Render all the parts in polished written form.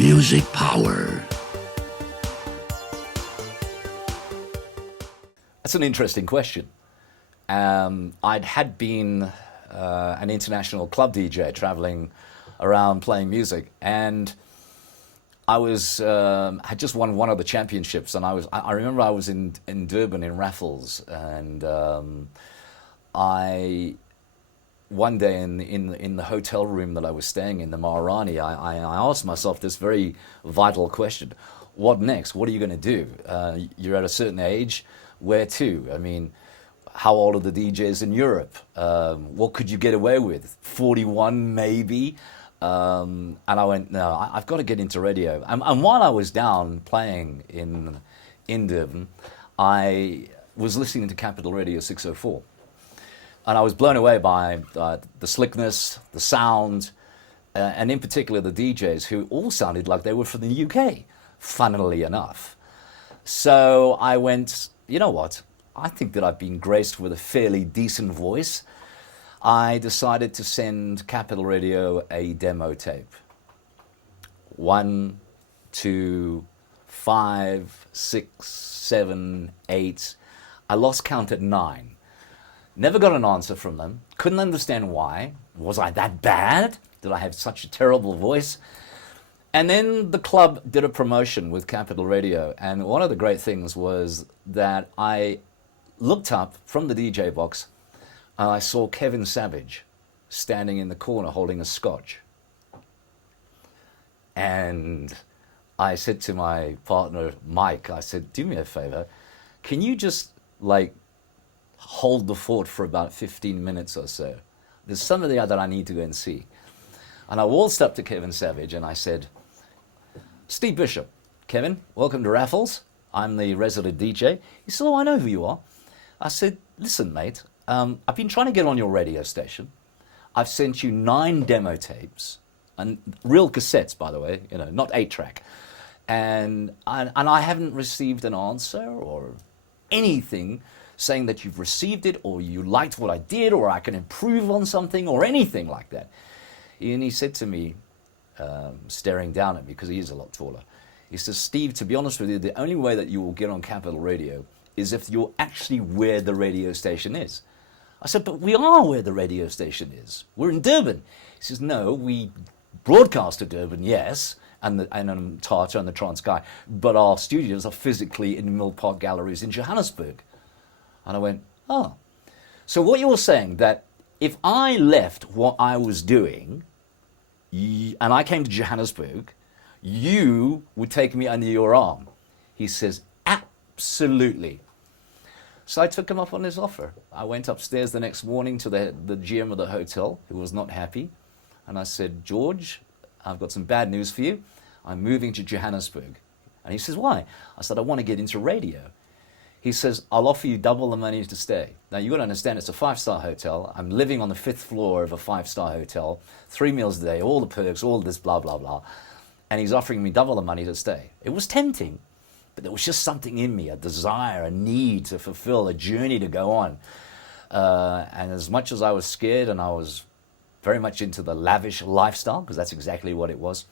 Music Power. That's an interesting question. I'd had been an international club DJ traveling around playing music, and I was had just won one of the championships, and I remember I was in Durban in Raffles, and I one day in the hotel room that I was staying in, the Maharani, I asked myself this very vital question: what next? What are you going to do? You're at a certain age. Where to? I mean, how old are the DJs in Europe? What could you get away with? 41 maybe? And I went, no, I've got to get into radio. And while I was down playing in Durban, I was listening to Capital Radio 604. And I was blown away by the slickness, the sound, and in particular the DJs, who all sounded like they were from the UK, funnily enough. So I went, you know what? I think that I've been graced with a fairly decent voice. I decided to send Capital Radio a demo tape. 1, 2, 5, 6, 7, 8. I lost count at 9. Never got an answer from them. Couldn't understand why. Was I that bad? Did I have such a terrible voice? And then the club did a promotion with Capital Radio, and one of the great things was that I looked up from the DJ box and I saw Kevin Savage standing in the corner holding a scotch. And I said to my partner, Mike, I said, do me a favor, can you just hold the fort for about 15 minutes or so? There's somebody that I need to go and see. And I waltzed up to Kevin Savage and I said, Steve Bishop, Kevin, welcome to Raffles. I'm the resident DJ. He said, oh, I know who you are. I said, listen, mate, I've been trying to get on your radio station. I've sent you 9 demo tapes, and real cassettes, by the way, not 8-track. And I haven't received an answer or anything saying that you've received it or you liked what I did or I can improve on something or anything like that. And he said to me, staring down at me, because he is a lot taller, he says, Steve, to be honest with you, the only way that you will get on Capital Radio is if you're actually where the radio station is. I said, but we are where the radio station is. We're in Durban. He says, no, we broadcast to Durban, yes, and Tata and the Transkei, but our studios are physically in Mill Park Galleries in Johannesburg. And I went, oh. So what you're saying, that if I left what I was doing and I came to Johannesburg, you would take me under your arm. He says, absolutely. So I took him up on his offer. I went upstairs the next morning to the GM of the hotel, who was not happy. And I said, George, I've got some bad news for you. I'm moving to Johannesburg. And he says, why? I said, I want to get into radio. He says, I'll offer you double the money to stay. Now, you've got to understand, it's a 5-star hotel. I'm living on the 5th floor of a 5-star hotel, 3 meals a day, all the perks, all this blah, blah, blah. And he's offering me double the money to stay. It was tempting, but there was just something in me, a desire, a need to fulfill, a journey to go on. And as much as I was scared and I was very much into the lavish lifestyle, because that's exactly what it was,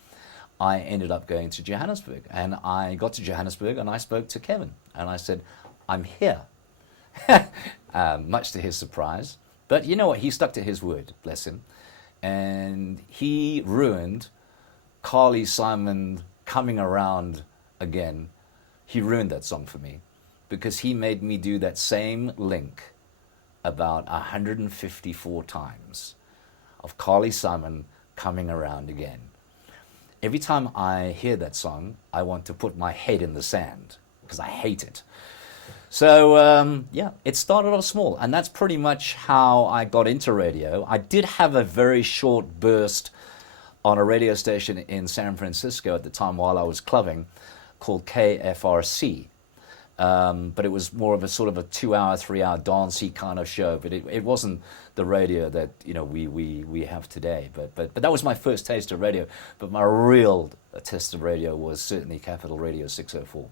I ended up going to Johannesburg. And I got to Johannesburg and I spoke to Kevin. And I said, I'm here, much to his surprise. But you know what? He stuck to his word, bless him. And he ruined Carly Simon Coming Around Again. He ruined that song for me because he made me do that same link about 154 times of Carly Simon Coming Around Again. Every time I hear that song, I want to put my head in the sand because I hate it. So, yeah, it started off small, and that's pretty much how I got into radio. I did have a very short burst on a radio station in San Francisco at the time while I was clubbing called KFRC. But it was more of a sort of a 2-hour, 3-hour dancey kind of show. But it wasn't the radio that we have today. But that was my first taste of radio. But my real taste of radio was certainly Capital Radio 604.